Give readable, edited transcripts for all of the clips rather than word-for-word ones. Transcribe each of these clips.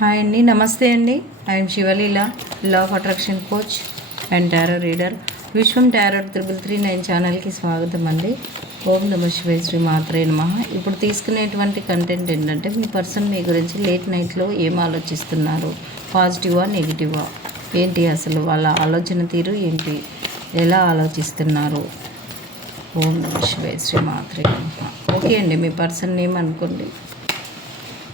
Hi అండి, నమస్తే అండి. I'm Sivaleela, law of attraction coach and tarot reader. Vishwam tarot 3339 ఛానల్కి స్వాగతం అండి. ఓం నమ శివాయ, శ్రీ మాత్రే నమః. ఇప్పుడు తీసుకునేటువంటి కంటెంట్ ఏంటంటే, మీ పర్సన్ మీ గురించి లేట్ నైట్లో ఏం ఆలోచిస్తున్నారు, పాజిటివా నెగిటివా ఏంటి, అసలు వాళ్ళ ఆలోచన తీరు ఏంటి, ఎలా ఆలోచిస్తున్నారు. ఓం నమ శివాయ, శ్రీ మాత్రే నమః. ఓకే అండి, మీ పర్సన్ నేమ్ అనుకోండి.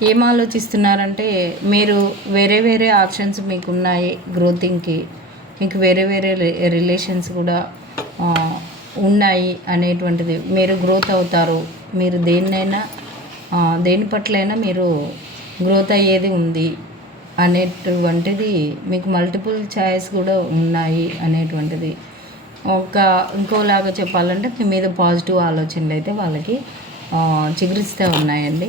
ఏం ఆలోచిస్తున్నారంటే, మీరు వేరే వేరే ఆప్షన్స్ మీకు ఉన్నాయి గ్రోతింగ్కి, మీకు వేరే వేరే రిలేషన్స్ కూడా ఉన్నాయి అనేటువంటిది. మీరు గ్రోత్ అవుతారు, మీరు దేని పట్లైనా మీరు గ్రోత్ అయ్యేది ఉంది అనేటువంటిది, మీకు మల్టిపుల్ ఛాయిస్ కూడా ఉన్నాయి అనేటువంటిది. ఇంకోలాగా చెప్పాలంటే, మీ మీద పాజిటివ్ ఆలోచనలు అయితే వాళ్ళకి చిగురిస్తూ ఉన్నాయండి.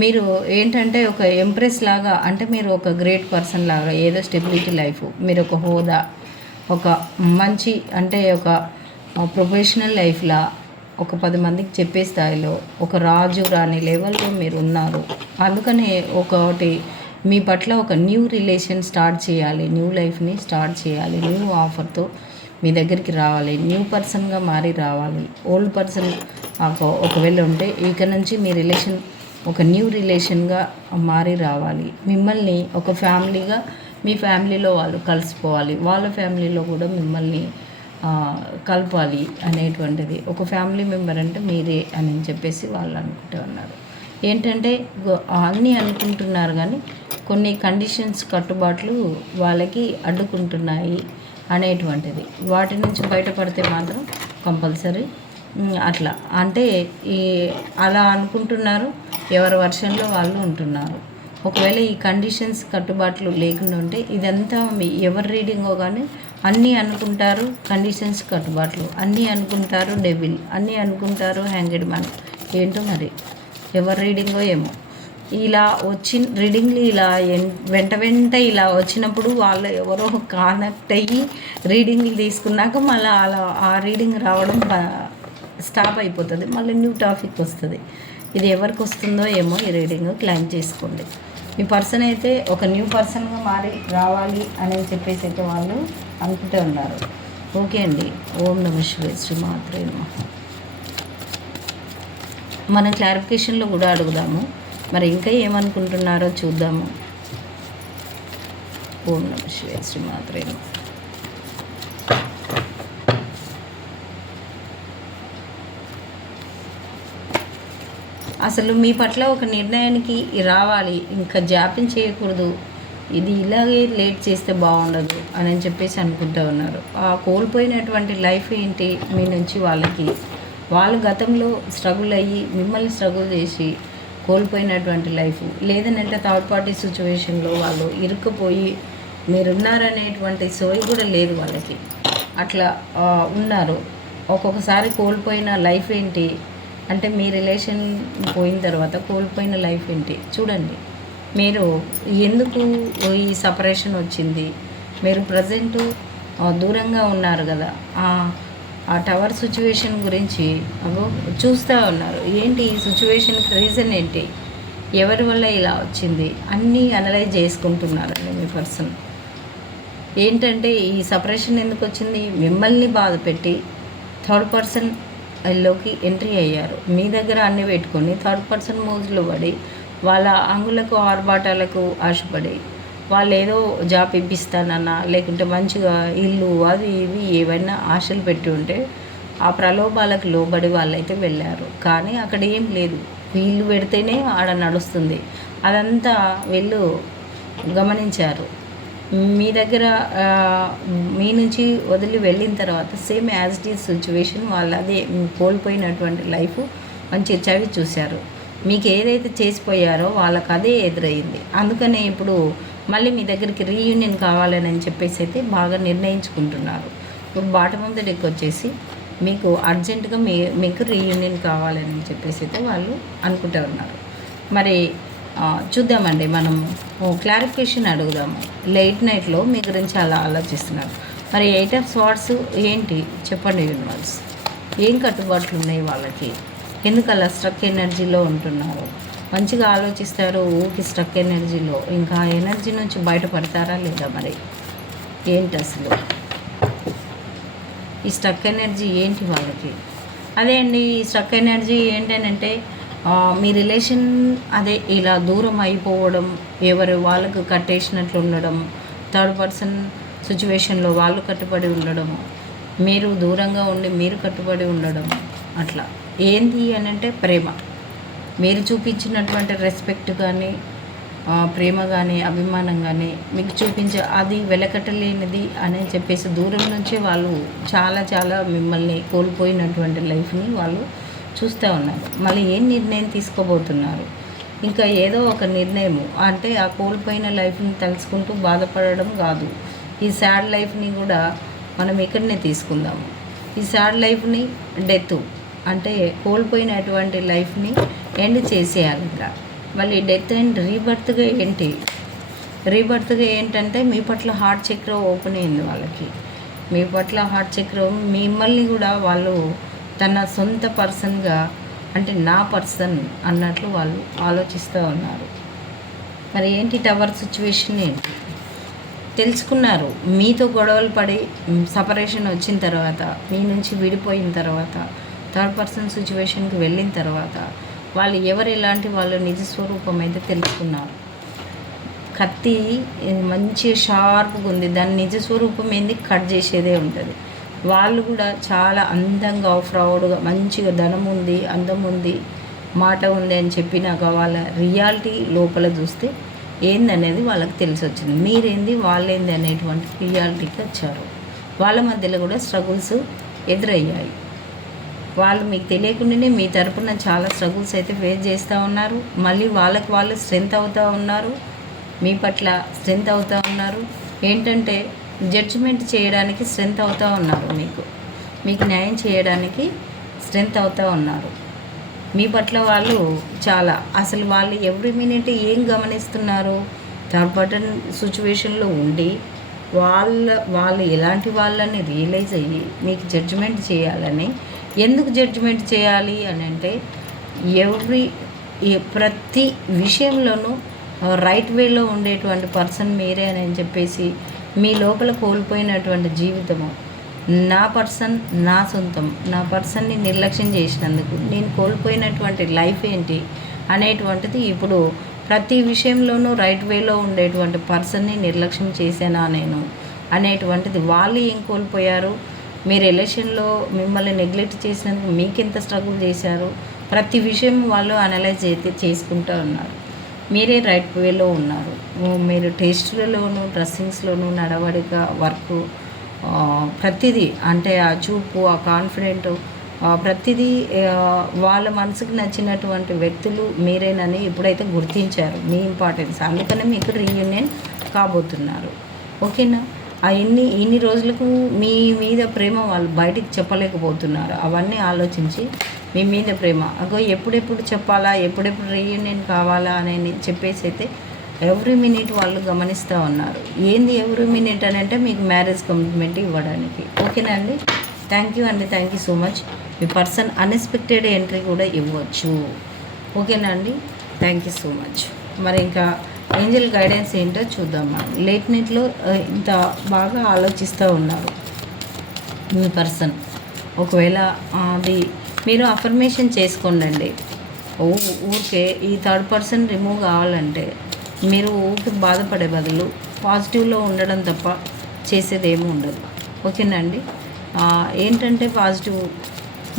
మీరు ఏంటంటే ఒక ఎంప్రెస్ లాగా, అంటే మీరు ఒక గ్రేట్ పర్సన్ లాగా, ఏదో స్టెబిలిటీ లైఫ్, మీరు ఒక హోదా, ఒక మంచి అంటే ఒక ప్రొఫెషనల్ లైఫ్లా ఒక 10 మందికి చెప్పే స్థాయిలో ఒక రాజు రాణి లెవెల్లో మీరు ఉన్నారు. అందుకనే ఒకటి మీ పట్ల ఒక న్యూ రిలేషన్ స్టార్ట్ చేయాలి, న్యూ లైఫ్ని స్టార్ట్ చేయాలి, న్యూ ఆఫర్తో మీ దగ్గరికి రావాలి, న్యూ పర్సన్గా మారి రావాలి. ఓల్డ్ పర్సన్ ఒకవేళ ఉంటే ఇక నుంచి మీ రిలేషన్ ఒక న్యూ రిలేషన్గా మారి రావాలి. మిమ్మల్ని ఒక ఫ్యామిలీగా, మీ ఫ్యామిలీలో వాళ్ళు కలిసిపోవాలి, వాళ్ళ ఫ్యామిలీలో కూడా మిమ్మల్ని కలపాలి అనేటువంటిది. ఒక ఫ్యామిలీ మెంబర్ అంటే మీరే అని చెప్పేసి వాళ్ళు అనుకుంటూ ఉన్నారు. ఏంటంటే అన్నీ అనుకుంటున్నారు, కానీ కొన్ని కండిషన్స్, కట్టుబాట్లు వాళ్ళకి అడ్డుకుంటున్నాయి అనేటువంటిది. వాటి నుంచి బయటపడితే మాత్రం కంపల్సరీ అట్లా అంటే అలా అనుకుంటున్నారు, ఎవరి వర్షన్లో వాళ్ళు ఉంటున్నారు. ఒకవేళ ఈ కండిషన్స్, కట్టుబాట్లు లేకుండా ఉంటే ఇదంతా ఎవరి రీడింగో కానీ అన్నీ అనుకుంటారు. కండిషన్స్, కట్టుబాట్లు అన్నీ అనుకుంటారు. డెవిల్ అన్నీ అనుకుంటారు. హ్యాంగెడ్ మ్యాన్ ఏంటో మరి ఎవరి రీడింగో ఏమో. ఇలా రీడింగ్లు ఇలా వెంట ఇలా వచ్చినప్పుడు వాళ్ళు ఎవరో కనెక్ట్ అయ్యి రీడింగ్లు తీసుకున్నాక మళ్ళీ అలా ఆ రీడింగ్ రావడం స్టాప్ అయిపోతుంది, మళ్ళీ న్యూ టాపిక్ వస్తుంది. ఇది ఎవరికి వస్తుందో ఏమో, ఈ రీడింగ్ క్లైమ్ చేసుకోండి. మీ పర్సన్ అయితే ఒక న్యూ పర్సన్గా మారి రావాలి అని చెప్పేసి అయితే వాళ్ళు అనుకుంటూ ఉన్నారు. ఓకే అండి. ఓం నమ శివాయ, శ్రీ మాత్రే నమః. మనం క్లారిఫికేషన్లో కూడా అడుగుదాము, మరి ఇంకా ఏమనుకుంటున్నారో చూద్దాము. ఓం నమ శివాయ, శ్రీ మాత్రే నమః. అసలు మీ పట్ల ఒక నిర్ణయానికి రావాలి, ఇంకా జాప్యం చేయకూడదు, ఇది ఇలాగే లేట్ చేస్తే బాగుండదు అని చెప్పేసి అనుకుంటూ ఉన్నారు. ఆ కోల్పోయినటువంటి లైఫ్ ఏంటి మీ నుంచి వాళ్ళకి, వాళ్ళు గతంలో స్ట్రగుల్ అయ్యి మిమ్మల్ని స్ట్రగుల్ చేసి కోల్పోయినటువంటి లైఫ్, లేదనంటే థర్డ్ పార్టీ సిచ్యువేషన్లో వాళ్ళు ఇరుక్కుపోయి మీరున్నారనేటువంటి సోయి కూడా లేదు వాళ్ళకి, అట్లా ఉన్నారు. ఒక్కొక్కసారి కోల్పోయిన లైఫ్ ఏంటి అంటే, మీ రిలేషన్ పోయిన తర్వాత కోల్పోయిన లైఫ్ ఏంటి చూడండి. మీరు ఎందుకు ఈ సపరేషన్ వచ్చింది, మీరు ప్రజెంటు దూరంగా ఉన్నారు కదా, ఆ టవర్ సిచ్యువేషన్ గురించి చూస్తూ ఉన్నారు. ఏంటి ఈ సిచ్యువేషన్కి రీజన్ ఏంటి, ఎవరి వల్ల ఇలా వచ్చింది అన్నీ అనలైజ్ చేసుకుంటున్నారండి మీ పర్సన్. ఏంటంటే ఈ సపరేషన్ ఎందుకు వచ్చింది, మిమ్మల్ని బాధ పెట్టి థర్డ్ పర్సన్ లోకి ఎంట్రీ అయ్యారు. మీ దగ్గర అన్నీ పెట్టుకొని థర్డ్ పర్సన్ మోజులో పడి, వాళ్ళ అంగులకు ఆర్భాటాలకు ఆశపడి, వాళ్ళు ఏదో జాబ్ ఇప్పిస్తానన్నా, లేకుంటే మంచిగా ఇల్లు అది ఇవి ఏవైనా ఆశలు పెట్టి ఉంటే ఆ ప్రలోభాలకు లోబడి వాళ్ళైతే వెళ్ళారు. కానీ అక్కడ ఏం లేదు, వీళ్ళు పెడితేనే ఆడ నడుస్తుంది, అదంతా వీళ్ళు గమనించారు. మీ దగ్గర మీ నుంచి వదిలి వెళ్ళిన తర్వాత same as it is situation, వాళ్ళు అదే కోల్పోయినటువంటి లైఫ్ మంచి చవి చూశారు. మీకు ఏదైతే చేసిపోయారో వాళ్ళకి అదే ఎదురయ్యింది. అందుకనే ఇప్పుడు మళ్ళీ మీ దగ్గరికి రీయూనియన్ కావాలని చెప్పేసి అయితే బాగా నిర్ణయించుకుంటున్నారు. ఇప్పుడు బాటమ్ ఆఫ్ ద డెక్ వచ్చేసి మీకు అర్జెంటుగా మీకు రీయూనియన్ కావాలని చెప్పేసి అయితే వాళ్ళు అనుకుంటూ ఉన్నారు. మరి చూద్దామండి, మనము క్లారిఫికేషన్ అడుగుదాము. లేట్ నైట్లో మీ గురించి అలా ఆలోచిస్తున్నారు. మరి 8 ఆఫ్ స్వార్డ్స్ ఏంటి చెప్పండి యూనివర్స్, ఏం కట్టుబాట్లు ఉన్నాయి వాళ్ళకి, ఎందుకు అలా స్ట్రక్ ఎనర్జీలో ఉంటున్నారు, మంచిగా ఆలోచిస్తారు, ఊకి స్ట్రక్ ఎనర్జీలో. ఇంకా ఎనర్జీ నుంచి బయటపడతారా లేదా మరి? ఏంటి అసలు ఈ స్ట్రక్ ఎనర్జీ ఏంటి వాళ్ళకి? అదే అండి, ఈ స్ట్రక్ ఎనర్జీ ఏంటనంటే మీ రిలేషన్ అదే ఇలా దూరం అయిపోవడం, ఎవరు వాళ్ళకు కట్టేసినట్లు ఉండడం, థర్డ్ పర్సన్ సిచ్యువేషన్లో వాళ్ళు కట్టుబడి ఉండడం, మీరు దూరంగా ఉండి మీరు కట్టుబడి ఉండడం. అట్లా ఏంటి అని అంటే ప్రేమ, మీరు చూపించినటువంటి రెస్పెక్ట్ కానీ ప్రేమ కానీ అభిమానం కానీ మీకు చూపించే అది వెలకట్టలేనిది అని చెప్పేసి దూరం నుంచి వాళ్ళు చాలా చాలా మిమ్మల్ని కోల్పోయినటువంటి లైఫ్ని వాళ్ళు చూస్తూ ఉన్నారు. మళ్ళీ ఏం నిర్ణయం తీసుకోబోతున్నారు? ఇంకా ఏదో ఒక నిర్ణయము అంటే ఆ కోల్పోయిన లైఫ్ని తలుచుకుంటూ బాధపడడం కాదు. ఈ సాడ్ లైఫ్ని కూడా మనం ఇక్కడనే తీసుకుందాము. ఈ సాడ్ లైఫ్ని డెత్ అంటే కోల్పోయినటువంటి లైఫ్ని ఎండ్ చేసేయాలి. ఇక్కడ మళ్ళీ డెత్ అండ్ రీబర్త్గా ఏంటి? రీబర్త్గా ఏంటంటే మీ పట్ల హార్ట్ చక్ర ఓపెన్ అయింది వాళ్ళకి. మీ పట్ల హార్ట్ చక్ర మిమ్మల్ని కూడా వాళ్ళు తన సొంత పర్సన్గా అంటే నా పర్సన్ అన్నట్లు వాళ్ళు ఆలోచిస్తూ ఉన్నారు. మరి ఏంటి టవర్ సిచ్యువేషన్ ఏంటి? తెలుసుకున్నారు. మీతో గొడవలు పడి సపరేషన్ వచ్చిన తర్వాత, మీ నుంచి విడిపోయిన తర్వాత, థర్డ్ పర్సన్ సిచ్యువేషన్కి వెళ్ళిన తర్వాత వాళ్ళు ఎవరు ఎలాంటి వాళ్ళు నిజ స్వరూపం అయితే తెలుసుకున్నారు. కత్తి మంచి షార్ప్గా ఉంది, దాని నిజ స్వరూపం ఏంది? కట్ చేసేదే ఉంటుంది. వాళ్ళు కూడా చాలా అందంగా ప్రౌడ్గా మంచిగా ధనం ఉంది, అందం ఉంది, మాట ఉంది అని చెప్పినాక వాళ్ళ రియాలిటీ లోపల చూస్తే ఏందనేది వాళ్ళకి తెలిసి వచ్చింది. మీరేంది వాళ్ళేంది అనేటువంటి రియాలిటీకి వచ్చారు. వాళ్ళ మధ్యలో కూడా స్ట్రగుల్స్ ఎదురయ్యాయి. వాళ్ళు మీకు తెలియకుండానే మీ తరపున చాలా స్ట్రగుల్స్ అయితే ఫేస్ చేస్తూ ఉన్నారు. మళ్ళీ వాళ్ళకి వాళ్ళు స్ట్రెంత్ అవుతూ ఉన్నారు, మీ పట్ల స్ట్రెంత్ అవుతూ ఉన్నారు. ఏంటంటే జడ్జిమెంట్ చేయడానికి స్ట్రెంత్ అవుతూ ఉన్నారు, మీకు న్యాయం చేయడానికి స్ట్రెంత్ అవుతూ ఉన్నారు. మీ పట్ల వాళ్ళు చాలా అసలు వాళ్ళు ఎవ్రీ మినిట్ ఏం గమనిస్తున్నారు? థర్డ్ పర్సన్ సిచ్యువేషన్లో ఉండి వాళ్ళు ఎలాంటి వాళ్ళని రియలైజ్ అయ్యి మీకు జడ్జిమెంట్ చేయాలని. ఎందుకు జడ్జిమెంట్ చేయాలి అని అంటే ప్రతి విషయంలోనూ రైట్ వేలో ఉండేటువంటి పర్సన్ మీరే అని చెప్పేసి మీ లోపల కోల్పోయినటువంటి జీవితము నా పర్సన్ నా సొంతం, నా పర్సన్ని నిర్లక్ష్యం చేసినందుకు నేను కోల్పోయినటువంటి లైఫ్ ఏంటి అనేటువంటిది ఇప్పుడు ప్రతి విషయంలోనూ రైట్ వేలో ఉండేటువంటి పర్సన్ని నిర్లక్ష్యం చేశానా నేను అనేటువంటిది. వాళ్ళు ఏం కోల్పోయారు? మీ రిలేషన్లో మిమ్మల్ని నెగ్లెక్ట్ చేసినందుకు మీకెంత స్ట్రగుల్ చేశారు? ప్రతి విషయం వాళ్ళు అనలైజ్ అయితే చేసుకుంటూ ఉన్నారు. మీరే రైట్ వేలో ఉన్నారు. మీరు టేస్ట్లలోనూ డ్రెస్సింగ్స్లోనూ నడవడిక వర్క్ ప్రతిదీ అంటే ఆ చూపు ఆ కాన్ఫిడెంట్ ప్రతిదీ వాళ్ళ మనసుకు నచ్చినటువంటి వ్యక్తులు మీరేనని ఎప్పుడైతే గుర్తించారు మీ ఇంపార్టెన్స్, అందుకనే మీకు రీయూనియన్ కాబోతున్నారు. ఓకేనా? ఇన్ని రోజులకు మీ మీద ప్రేమ వాళ్ళు బయటికి చెప్పలేకపోతున్నారు. అవన్నీ ఆలోచించి మీ మీద ప్రేమ ఎప్పుడెప్పుడు చెప్పాలా, ఎప్పుడెప్పుడు రీయూనియన్ కావాలా అని చెప్పేసి అయితే ఎవ్రీ మినిట్ వాళ్ళు గమనిస్తూ ఉన్నారు. ఏంది ఎవ్రీ మినిట్ అని అంటే మీకు మ్యారేజ్ కమిట్మెంట్ ఇవ్వడానికి. ఓకేనా అండి? థ్యాంక్ యూ అండి, thank you so much. Me person unexpected entry కూడా ఇవ్వచ్చు. ఓకేనా అండి? Thank you so much. మరి ఇంకా ఏంజల్ గైడెన్స్ ఏంటో చూద్దాం. మనం లేట్ నైట్లో ఇంత బాగా ఆలోచిస్తూ ఉన్నారు మీ పర్సన్. ఒకవేళ అది మీరు అఫర్మేషన్ చేసుకోండి. ఊరికే ఈ థర్డ్ పర్సన్ రిమూవ్ కావాలంటే మీరు ఊరికి బాధపడే బదులు పాజిటివ్లో ఉండడం తప్ప చేసేది ఏమీ ఉండదు. ఓకేనా అండి? ఏంటంటే పాజిటివ్,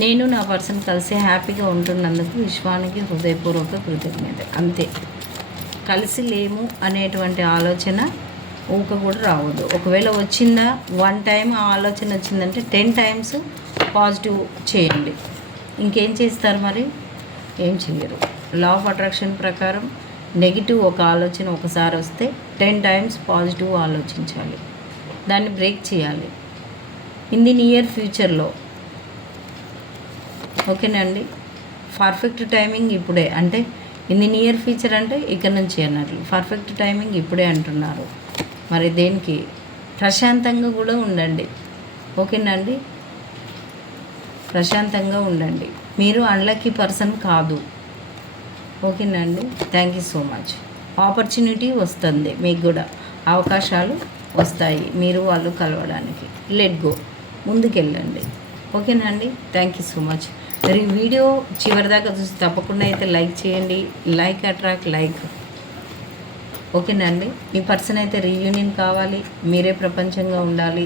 నేను నా పర్సన్ కలిసి హ్యాపీగా ఉంటున్నందుకు విశ్వానికి హృదయపూర్వక కృతజ్ఞత. అంతే. కలిసి లేము అనేటువంటి ఆలోచన ఊక కూడా రావద్దు. ఒకవేళ వచ్చిందా 1 టైం ఆ ఆలోచన వచ్చిందంటే 10 టైమ్స్ పాజిటివ్ చేయండి. ఇంకేం చేస్తారు మరి? ఏం చేయరు. లా ఆఫ్ అట్రాక్షన్ ప్రకారం నెగిటివ్ ఒక ఆలోచన ఒకసారి వస్తే 10 టైమ్స్ పాజిటివ్ ఆలోచించాలి, దాన్ని బ్రేక్ చేయాలి ఇన్ ది నియర్ ఫ్యూచర్లో. ఓకేనండి? పర్ఫెక్ట్ టైమింగ్ ఇప్పుడే అంటే ఇన్ ది నియర్ ఫ్యూచర్ అంటే ఇక్కడ నుంచి అన్నట్లు. పర్ఫెక్ట్ టైమింగ్ ఇప్పుడే అంటున్నారు. మరి దేనికి? ప్రశాంతంగా కూడా ఉండండి. ఓకేనండి? ప్రశాంతంగా ఉండండి. మీరు అన్లక్కీ పర్సన్ కాదు. ఓకేనండి. Thank you so much. Opportunity వస్తుంది, మీకు కూడా అవకాశాలు వస్తాయి, మీరు వాళ్ళు కలవడానికి. లెట్ గో, ముందుకెళ్ళండి. ఓకేనండి. Thank you so much. మరి వీడియో చివరిదాకా చూసి తప్పకుండా అయితే లైక్ చేయండి. Like attract like. ఓకేనండి. మీ పర్సన్ అయితే రీయూనియన్ కావాలి, మీరే ప్రపంచంగా ఉండాలి.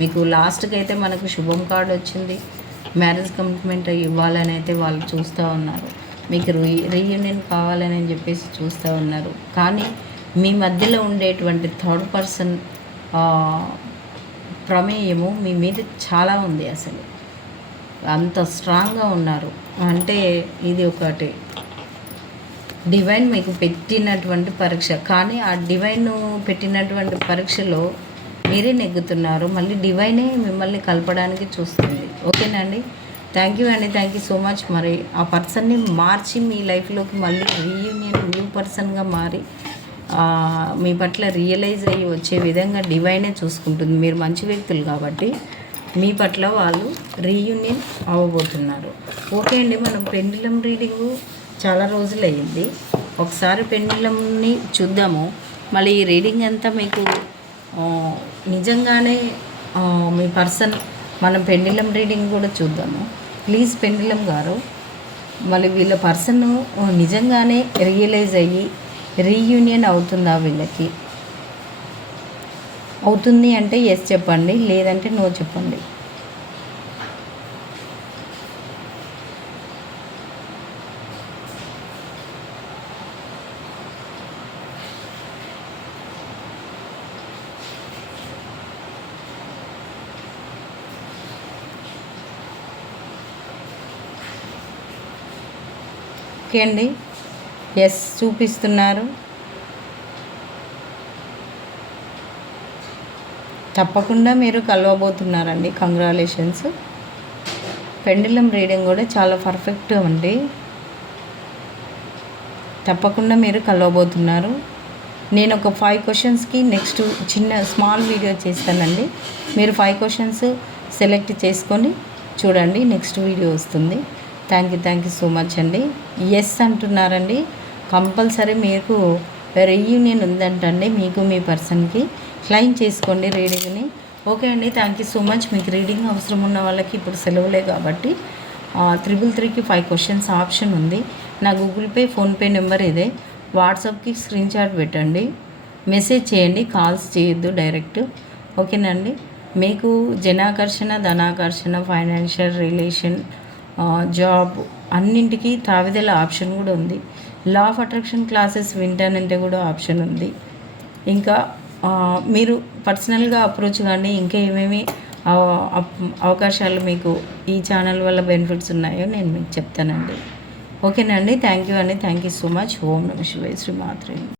మీకు లాస్ట్కి అయితే మనకు శుభం కార్డు వచ్చింది. మ్యారేజ్ కమిట్మెంట్ ఇవ్వాలని అయితే వాళ్ళు చూస్తూ ఉన్నారు. మీకు రీయూనియన్ కావాలని చెప్పేసి చూస్తూ ఉన్నారు. కానీ మీ మధ్యలో ఉండేటువంటి థర్డ్ పర్సన్ ప్రమేయము మీ మీద చాలా ఉంది. అసలు అంత స్ట్రాంగ్గా ఉన్నారు. అంటే ఇది ఒకటి డివైన్ మీకు పెట్టినటువంటి పరీక్ష. కానీ ఆ డివైన్ పెట్టినటువంటి పరీక్షలో మీరే నెగ్గుతున్నారు. మళ్ళీ డివైనే మిమ్మల్ని కలపడానికి చూస్తుంది. ఓకేనండి. థ్యాంక్ యూ అండి. Thank you so much. మరి ఆ పర్సన్ని మార్చి మీ లైఫ్లోకి మళ్ళీ రీయూనియన్ న్యూ పర్సన్గా మారి మీ పట్ల రియలైజ్ అయ్యి వచ్చే విధంగా డివైనే చూసుకుంటుంది. మీరు మంచి వ్యక్తులు కాబట్టి మీ పట్ల వాళ్ళు రీయూనియన్ అవ్వబోతున్నారు. ఓకే అండి. మనం పెండులం రీడింగు చాలా రోజులు అయ్యింది. ఒకసారి పెండులంని చూద్దాము. మళ్ళీ ఈ రీడింగ్ అంతా మీకు నిజంగానే మీ పర్సన్, మనం పెండులం రీడింగ్ కూడా చూద్దాము. ప్లీజ్ పెండులం గారు, మళ్ళీ వీళ్ళ పర్సన్ నిజంగానే రియలైజ్ అయ్యి రీయూనియన్ అవుతుందా? వీళ్ళకి అవుతుంది అంటే ఎస్ చెప్పండి, లేదంటే నో చెప్పండి. ఓకే అండి. ఎస్ చూపిస్తున్నారు. తప్పకుండా మీరు కలవబోతున్నారండి. కంగ్రాచులేషన్స్. పెండులం రీడింగ్ కూడా చాలా పర్ఫెక్ట్ అండి. తప్పకుండా మీరు కలవబోతున్నారు. నేను ఒక 5 క్వశ్చన్స్కి నెక్స్ట్ చిన్న స్మాల్ వీడియో చేస్తానండి. మీరు 5 క్వశ్చన్స్ సెలెక్ట్ చేసుకొని చూడండి. నెక్స్ట్ వీడియో వస్తుంది. థ్యాంక్ యూ సో మచ్ అండి. ఎస్ అంటున్నారండి. కంపల్సరీ మీకు రీయూనియన్ ఉందంటండి. మీకు మీ పర్సన్కి క్లెయిమ్ చేసుకోండి రీడింగ్ని. ఓకే అండి. Thank you so much. మీకు రీడింగ్ అవసరం ఉన్న వాళ్ళకి ఇప్పుడు సెలవులే కాబట్టి 333కి 5 క్వశ్చన్స్ ఆప్షన్ ఉంది. నా గూగుల్ పే, ఫోన్పే నెంబర్ ఇదే. వాట్సాప్కి స్క్రీన్ షాట్ పెట్టండి, మెసేజ్ చేయండి, కాల్స్ చేయొద్దు డైరెక్ట్. ఓకేనండి. మీకు జనాకర్షణ, ధనాకర్షణ, ఫైనాన్షియల్ రిలేషన్, జాబ్ అన్నింటికి తావిదల ఆప్షన్ కూడా ఉంది. లా ఆఫ్ అట్రాక్షన్ క్లాసెస్ వింటానంటే కూడా ఆప్షన్ ఉంది. ఇంకా మీరు పర్సనల్గా అప్రోచ్ కానీ ఇంకా ఏమేమి అవకాశాలు మీకు ఈ ఛానల్ వల్ల బెనిఫిట్స్ ఉన్నాయో నేను మీకు చెప్తానండి. ఓకేనండి. థ్యాంక్ యూ అండి. Thank you so much. ఓం నమః శివాయ. శ్రీ మాత్రే.